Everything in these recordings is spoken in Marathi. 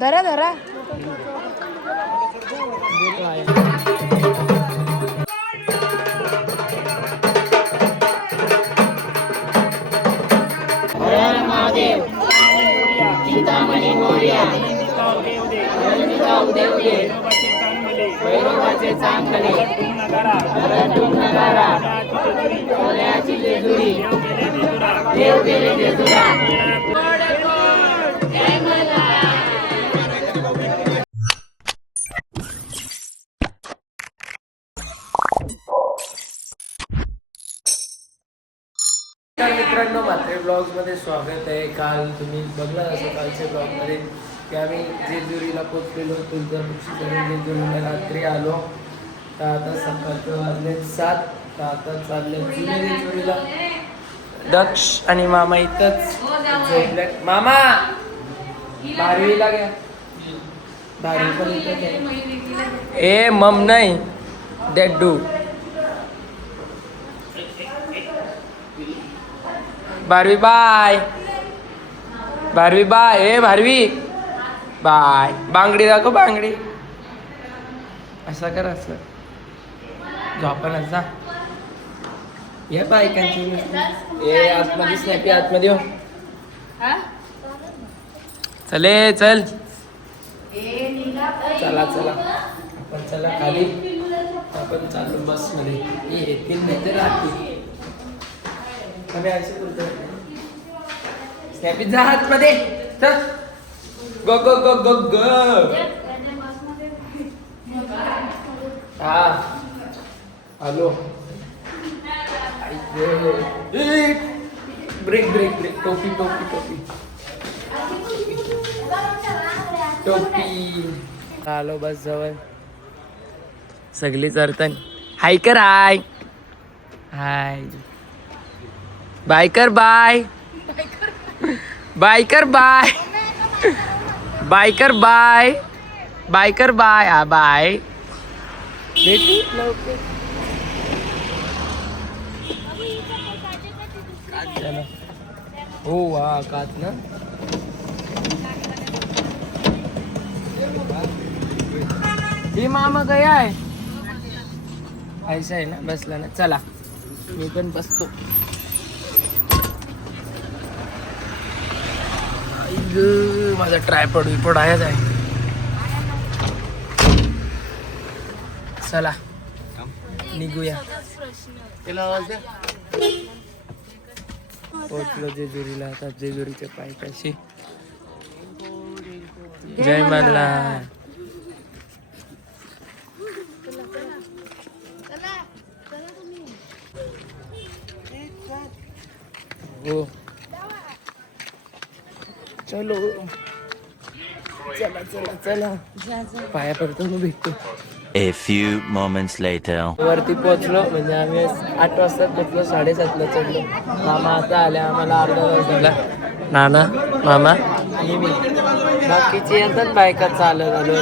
धरा धरा. महादेव चिंतामणी मोरया उदे उदे भैरवाचे चांगले नगारा सोन्याची जेजुरी देव गेले जेजुरा. मित्रांनो, म्हात्रे ब्लॉग्समध्ये स्वागत आहे. काल तुम्ही बघला असं कालच्या ब्लॉगमध्ये की आम्ही जेजुरीला पोचलेलो. तुळजापूरशी करून जेजुरीला रात्री आलो. तर आता सकाळचं वाजले 7. तर आता चालले जुने जेजुरीला. दक्ष आणि मामा इथंच झोपले. मामा 12वीला घ्या. 12वी पण इथंच आहे. ए मम नाही दॅट डू. भारवी बाय. भारवी बाय. ए भारवी बाय. बांगडी दाखव बांगडी. असा कर असं झोपणच जा. या बायकांची ए आतमध्ये स्नॅपी आतमध्ये हो. चले चल. चला चला आपण चला खाली. आपण चाललो बसमध्ये. येतील नाही तर राहतील. आम्ही असे बोलतो स्नॅपी जा आतमध्ये. गो गो गो गो गो. हा हॅलो. Break break break. टोपी टोपी टोपी टोपी. आलो बस जवळ. सगळी चरतन हाय कर. Hi hi. बायकर बाय. बायकर बाय. बायकर बाय. बायकर बाय. हा बाय. भेटू लवकर. हो हा काच ना. ही मामा काय आहे. ऐसा आहे ना. बसला ना. चला मी पण बसतो. माझा ट्रायपॉड विपॉड आहेच आहे. चला निघूया. पोचलो जेजुरीला. आता जेजुरीच्या पायथ्याशी. जय मल्हार. हो चलो चला चला चला. पाया पडतो मग भेटतो. A few moments later. वरती पोहोचलो. म्हणजे आम्ही 8 वाजता पोहोचलो. 7:30ला चढलो. मामा आता आले. आम्हाला अर्धा तास झाला. नाना मामा आणि मी. बाकीचे येतात बायका चालत आलो.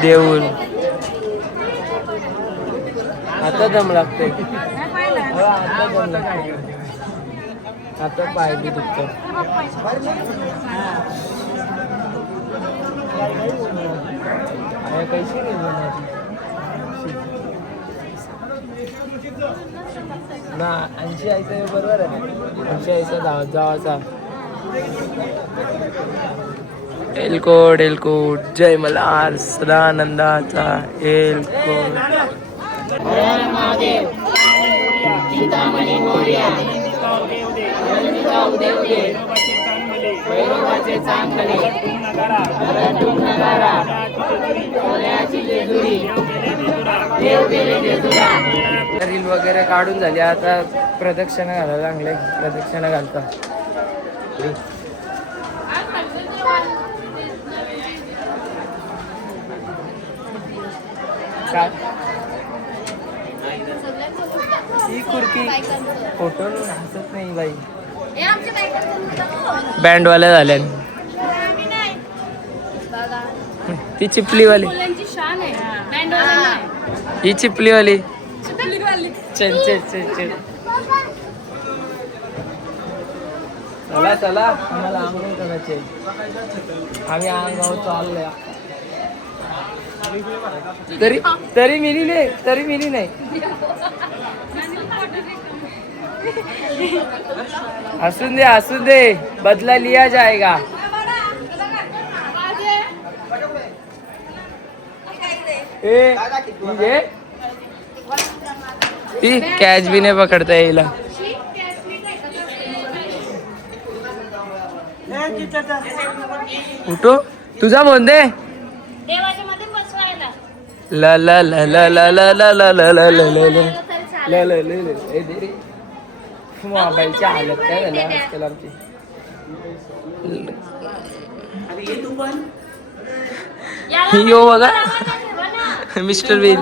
देऊळ आता दम लागते. आता दम लागते. आता पाय बी दुखतो. कैशी ना 80 आयचं बरोबर आहे. 80 आयचा जावाचा. एलकोड एलकोड. जय मल्हार सदानंदाचा एलकोड. महादेव चिंतामणी मोरया उदे उदे भैरवाचे चांगले नगारा सोन्याची जेजुरी देव गेले जेजुरा. रील वगैरे काढून झाली. आता प्रदक्षिणा घालायला लागले. प्रदक्षिणा घालतात. काय ही कुर्ती फोटो हसत नाही बाई. बँडवाल्या झाल्या. ती चिपलीवाली. ही चिपलीवाली. चल चल चल चल. चला चला आम्हाला आंघोळ करायचे. आम्ही अंगावर चाललोय. तरी तरी मिनी नाही. असून दे बदला लिया जाएगा. कॅच भी नाही पकडता येईल. उठो तुझा बोल दे. ला ला ला ला ला ला ला ला ला ला ला ला मोबाईलची हालत काय झाली आजकाल आमची. यो बघा मिस्टर बीन.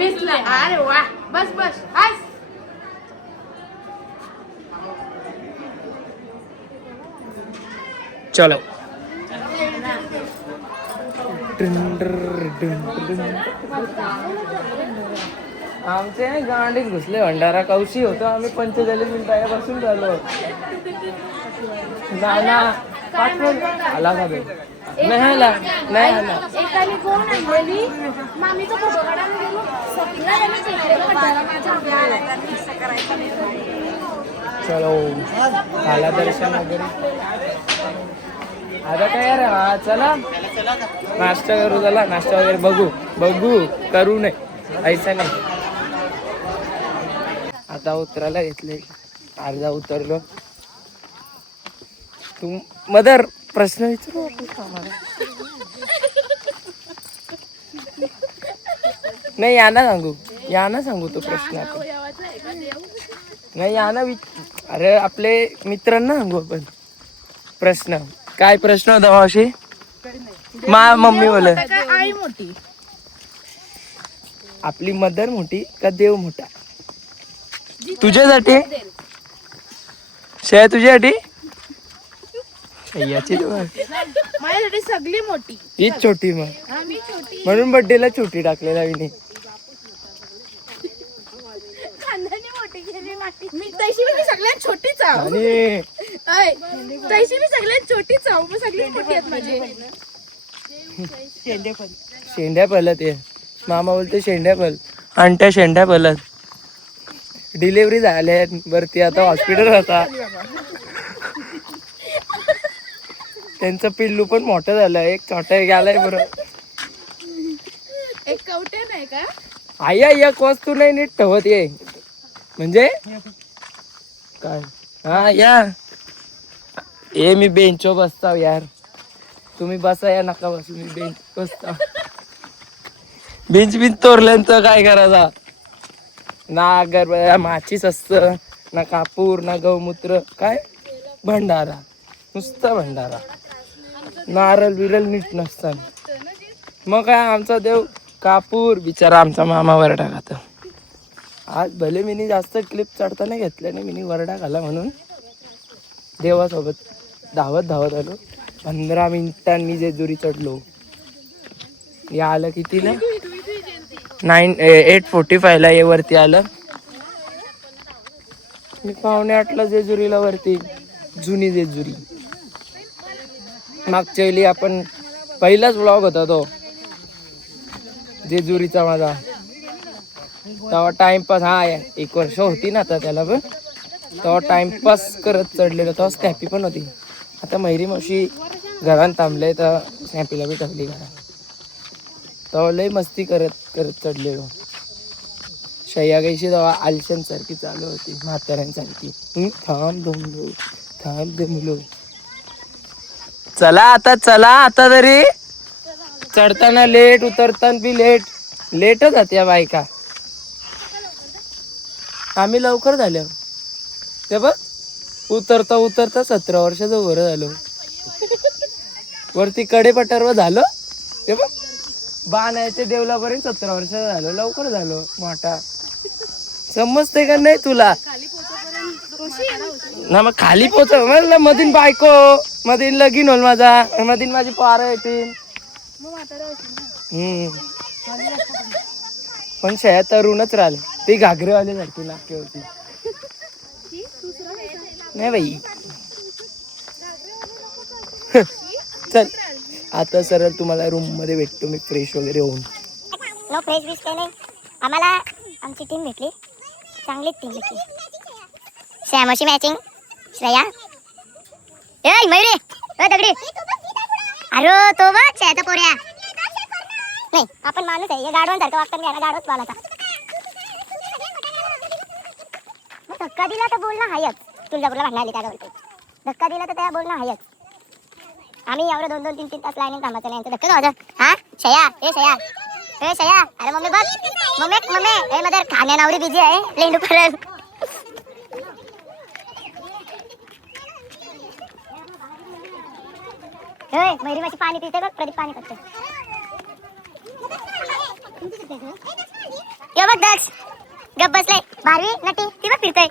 अरे वा बस बस बस. चलो आमचे गांडीत घुसले भंडारा कौशी होतो. आम्ही 45 मिनिटापासून झालो. नाना आला का बे? नाही आला. एकाने कोण आणलेली मामीचा फोटो काढायला गेलो सगळ्या यांनी चेहऱ्याला भंडारा माझ्या उभ्या आला. चलो झाला दर्शन वगैरे. आता काय यार चला नाश्ता करू. चला नाश्ता वगैरे बघू करू नये ऐसा नाही. आता उतरायला घेतले. अर्धा उतरलो. तू मदर प्रश्न विचारू आम्हाला. नाही याना सांगू तो प्रश्न आपण. नाही याना अरे आपले मित्रांना सांगू आपण प्रश्न. काय प्रश्न होता मावशी? मम्मी बोल. आई मोठी आपली मदर मोठी का देव मोठा? तुझ्यासाठी तुझ्यासाठी याची माझ्यासाठी सगळी मोठी. हीच छोटी मग आम्ही छोटी म्हणून बर्थडेला छोटी टाकलेला मी. खानदानी मोठी केली नाही. मी तशी मी सगळ्यात छोटीच आहो. आणि तशी मी सगळ्यात छोटीच आहो. मग सगळी मोठी आहेत माझे. शेंड्या पलत आहे. मामा बोलते शेंड्या पल. अंट्या शेंड्या पलत. डिलिव्हरी झाल्या वरती आता हॉस्पिटल होता. त्यांचं पिल्लू पण मोठं झालं. एक छोटा गेलाय बरं. एक कवट्या नाही का? आया एक वस्तू नाही नीट ठेवत ये म्हणजे काय. हा या ए मी बेंचवर बसताव यार. तुम्ही बसा या नका बसू. मी बेंच बसता. बेंच तोरल्यानंतर काय करायचा ना. अगर माचीस असत ना कापूर ना गौमूत्र. काय भंडारा नुसता भंडारा. नारळ बिरल नीट नसतं. मग काय आमचा देव कापूर बिचारा आमचा मामा वरडा खात. आज भले मी जास्त क्लिप चढताना घेतल्याने मी वरडा खाला म्हणून देवासोबत धावत आलो. 15 मिनिटांनी जेजुरी चढलो. या आलं कितीला 8:45ला ये वरती आलं. मी 7:45ला जेजुरीला वरती. जुनी जेजुरी. मागच्या वेळी आपण पहिलाच व्लॉग होता तो जेजुरीचा माझा. तेव्हा टाइमपास 1 वर्ष होती ना आता त्याला पण. तेव्हा टाइमपास करत चढलेलो. तेव्हा स्नॅपी पण होती. आता मैरी मावशी घरात थांबले तर स्नॅपीला बी टाकली घरात. तेव्हा लई मस्ती करत चढलेलो. शय्या गायची तेव्हा आलशन सारखी चालू होती म्हाताऱ्यांसारखी. थांब दमलो. चला आता तरी. चढताना लेट उतरताना बी लेटच होत्या बायका. आम्ही लवकर झालो. ते बघ उतरता 17 वर्षाचं वर झालो. वरती कडेपठारवर झालो. ते बघ बाणायच्या देवलापर्यंत 17 वर्षाचा झालो. लवकर झालो मोठा. समजते का नाही तुला? ना मग खाली पोच म्हणलं. मधीन बायको मधीन लगीन होल माझा. मधीन माझी पार येतील. पण शया तरुणच राहिले. ती घागरेवाली सारखी नाके होती. नाही बाई. चल आता सरळ तुम्हाला रूम मध्ये भेटतो मी फ्रेश वगैरे होऊन. नो फ्रेश विश काही नाही. आम्हाला आमची टीम भेटली, चांगलीच टीम भेटली. श्यामाशी मॅचिंग श्रेया. ए मयुरे, ओ दगडी. अरे तो बघ श्रेयाचा पोऱ्या. नाही आपण माणूस आहे, हे गाडवांसारखं वागतात. घ्या ना गाडवच पालाचा. धक्का दिला तर बोलणं हायच. तुळजापूरला भांडण आली त्याला बोलते. धक्का दिला तर त्याला बोलणं हायच. आम्ही एवढं 2-2, 3-3 तास लाईन थांबायचं नाही. यांचा धक्का वाजा. हा शया, ए शया, ए शया. अरे मम्मी बघ, मम्मी ए मदर खाण्या नावरी बिझी आहे. लेंडू परल. ए मैरी माशी पाणी पिते बघ. प्रदीप पाणी पिते. यो बघ दक्ष गप बसले. भारवी नटी ती बघ फिरतय.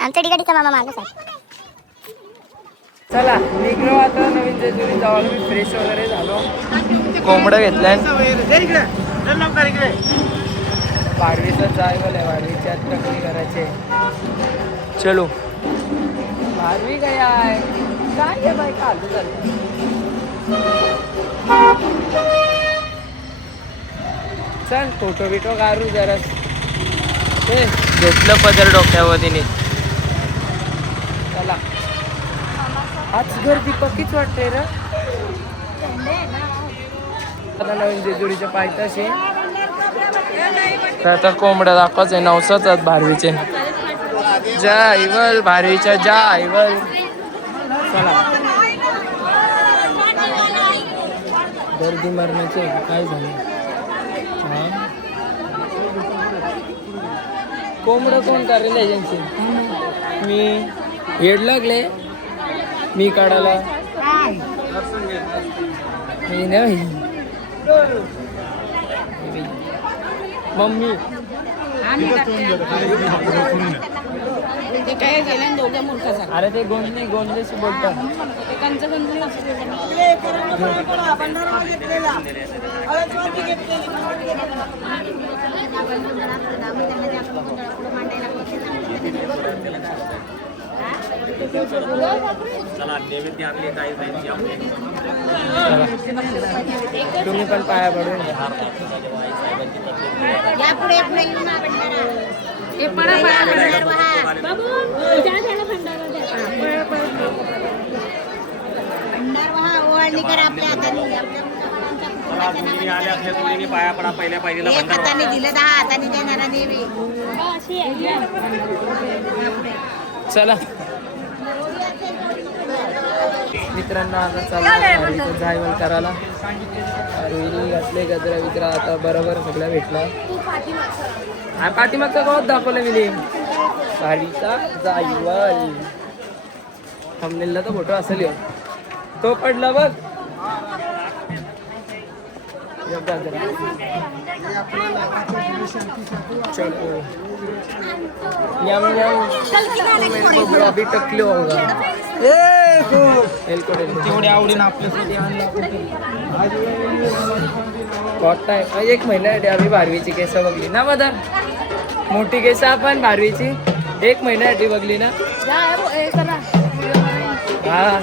आमच्या डिगाडीचा मामा माणूस आहे. चला निघलो आता नवीन जेजुरी जाऊन. मी फ्रेश वगैरे झालो. कोंबडं घेतलंय. बारवीचं जायवल आहे. बारवीच्या टकली करायचे. चलो बारवी काय आहे काय आहे बाई काढू चालतं. चल फोटो बिटो काढू जरा. ते घेतलं पदर डोक्यावर तिने. चला आज गर्दी पक्कीच वाटते र. आता नवीन जेजुरीच्या पायथ्याशी. आता कोंबड्या दाखवायचे 900 बारवीचे. जय बारवीच्या जय. चला गर्दी मारण्याचे काय झालं. कोंबडं कोण करेल एजन्सी. मी हेड लागले मी काढायला. मी नाही मम्मी अरे ते गोंधळी गोंधळीशी बोलतात. तुम्ही पण पाया पडून पाया पडा. पहिल्या पाहिजेला दिलं 10 हाताने देणारा देवी. चला मित्रांनो आता चालू जायवल करायला. रोहिणी घातले गजरा विजरा. आता बरोबर सगळं भेटला. हा पाठीमागचा गावात दाखवलं मी. भारीचा जायवल थंबनेलला तर फोटो असेल. तो पडला बघ. चलो यम यम अभी टकले होगा. तेवढ्या आवडीनं आपल्यासाठी आणला. 1 महिन्यासाठी आम्ही बारवीची केस बघली ना. मदर मोठी केस आपण बारवीची 1 महिन्यासाठी बघली ना. हा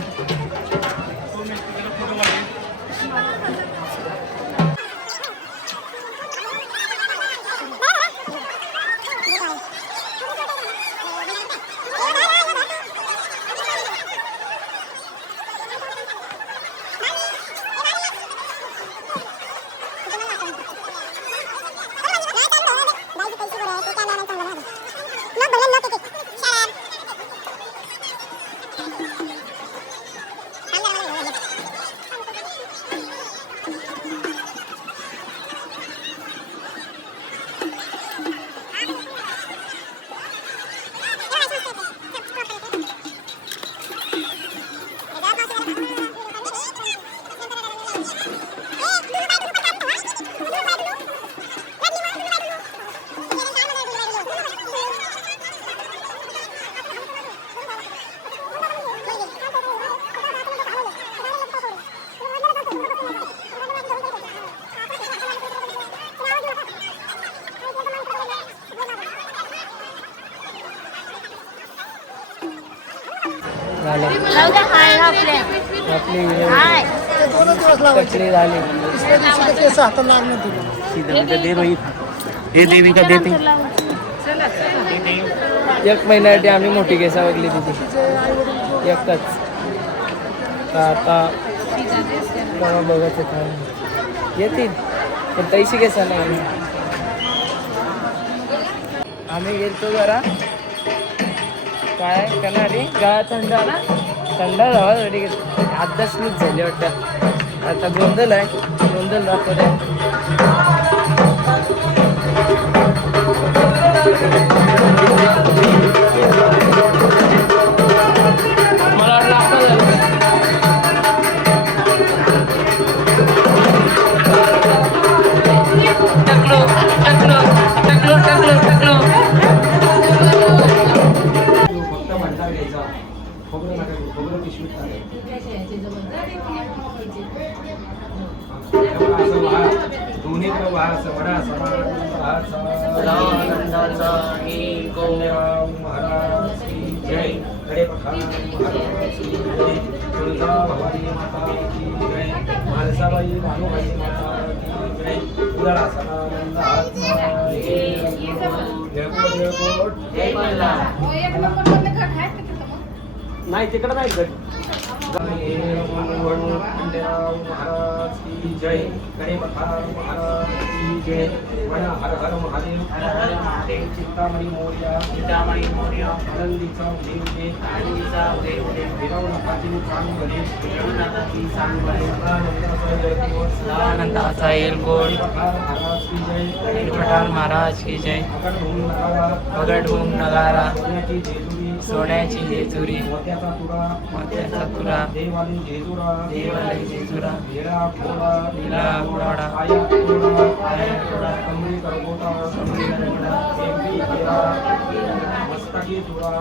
झालं जाऊ द्या, हाय आपले. आपली हाय. कटली झाली हे देवी का देते एक महिन्यासाठी आम्ही मोठी केसा बघली तिची एकच आता तेव्हा बघायचं काय येतील पण तैशी केसा नाही आम्ही गेलतो जरा काय कनारी गाळा थंड ना थंड जावासाठी आत्ताच मीच झाली वाटतं आता गोंधळ आहे गोंधळ दाखवत मला वाटलं आपण टकलो टकलो टकलो टकलो टकलो फक्त म्हणता घ्यायचा खोबरं नका घेऊ, खोबरं पिशवीत दोन्हीकडे वाहा असं वडा महाराज की जय खडे पठाण महाराज की जय तुळजा भवानी माता की जय मालसाबाई भानुबाई माता की जय उदळा सदानंद जय मल्ला नाही तिकडं नाही गट महाराज की जय गणे महाराज की जय वण हर हर महादेव चिंतामणी मोर्या आनंदीचा उदय विरवणाची आनंदाचा येलगोड महाराज की जय पठाण महाराज की जय पगडभूम नगारा सोन्याची जेजुरी मोत्याचा तुरा देवाली जेजुरा हीरा घोडा कमळी करगोटा मस्तकी तुरा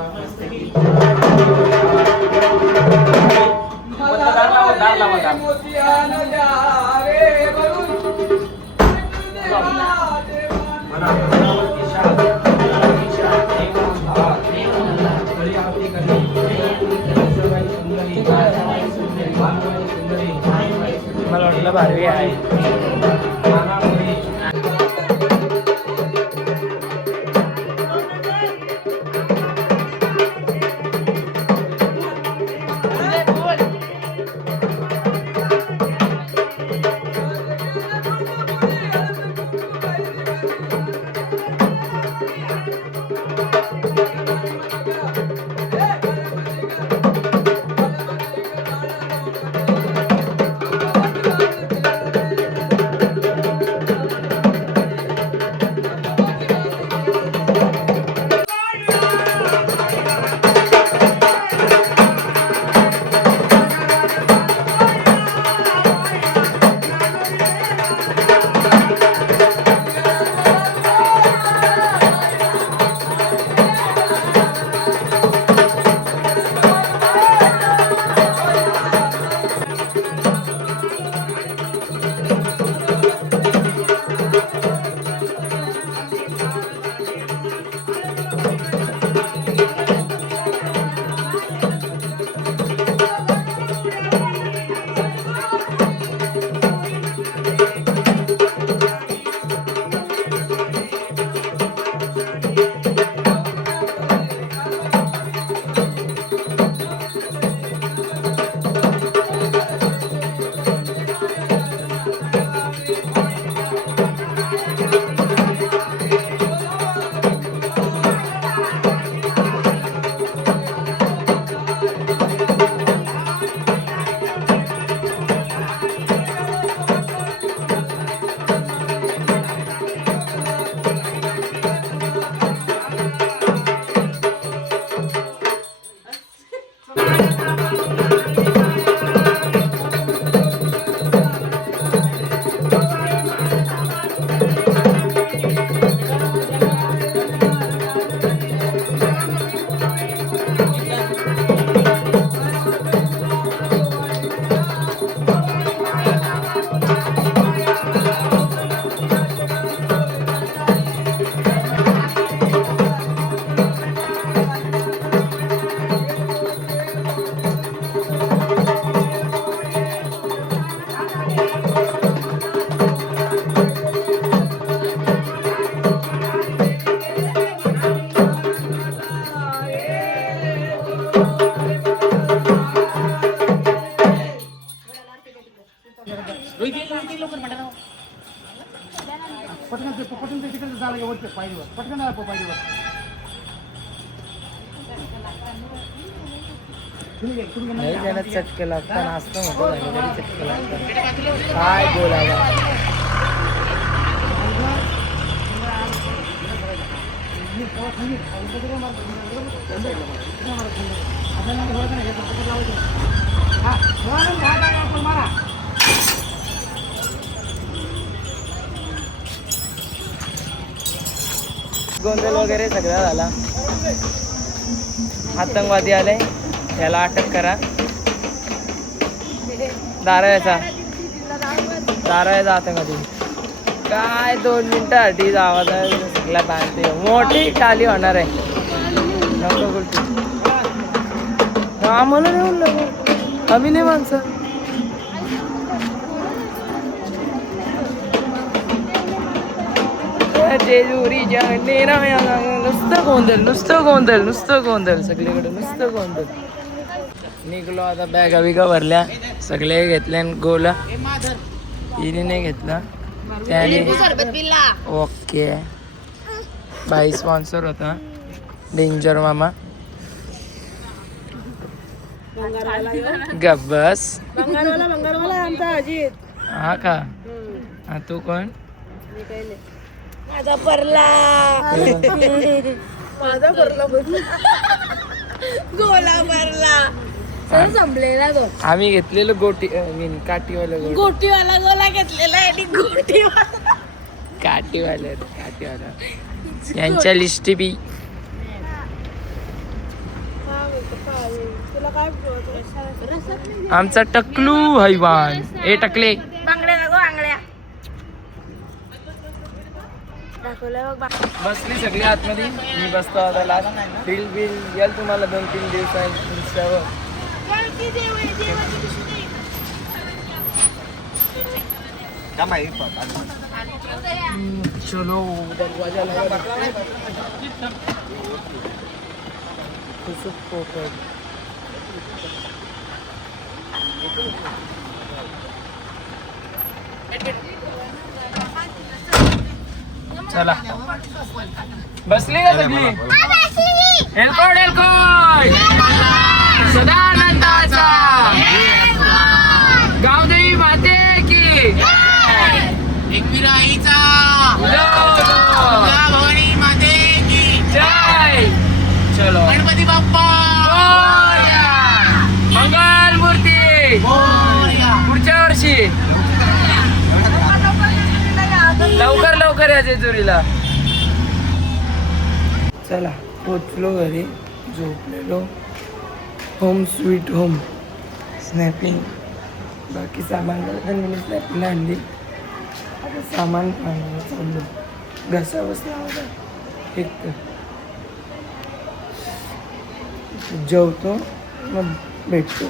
मला वाटलं भारी आहे नाही त्यांना चटके लागतात नाचता होतो तरी चटके लागतात काय बोलावं गोंधळ वगैरे सगळा झाला आतंकवादी आले याला अटक करा दारायचा आतंकवादी काय 2 मिनिटं अडीच आवाज आहे सगळ्या बांधते मोठी टाली होणार आहे नको बोलतो आम्हाला नाही म्हणलं आम्ही नाही माणसं जेजुरी नुसतं गोंधळ सगळीकडे नुसतं गोंधळ निघलो आता बॅगा बिगा भरल्या सगळे घेतल्या गोला हिने नाही घेतला त्याने ओके बाई स्पॉन्सर होता डेंजर मामा गब्बस हा का हा तू कोण माझा परला गोला भरला सर संपलेला तो आम्ही घेतलेलं काठीवाला गोटीवाला गोला घेतलेला आणि काठीवाला यांच्या लिस्टी बी तुला काय आमचा टकलू हैवान ए टकले बांगड्या नको बांगड्या दाखवलं बघ बसली सगळी आतमध्ये मी बसतो आता लास्ट बिल याल तुम्हाला 2-3 दिवसांनी इंस्टावर चलो दरवाजा लगा चला बसली का सगळी एलकोड सदानंदाचा गावदेवी माते की एकविराईचा भवानी माते की जय चलो गणपती बाप्पा मंगल मूर्ती पुढच्या वर्षी लवकर या जेजुरीला चला पोचलो घरी झोपलेलो होम स्वीट होम स्नॅपिंग बाकी सामान त्यांनी स्नॅपिंग आणली आता सामान आणायला चाललो घसा बसला होता एक तर जेवतो मग भेटतो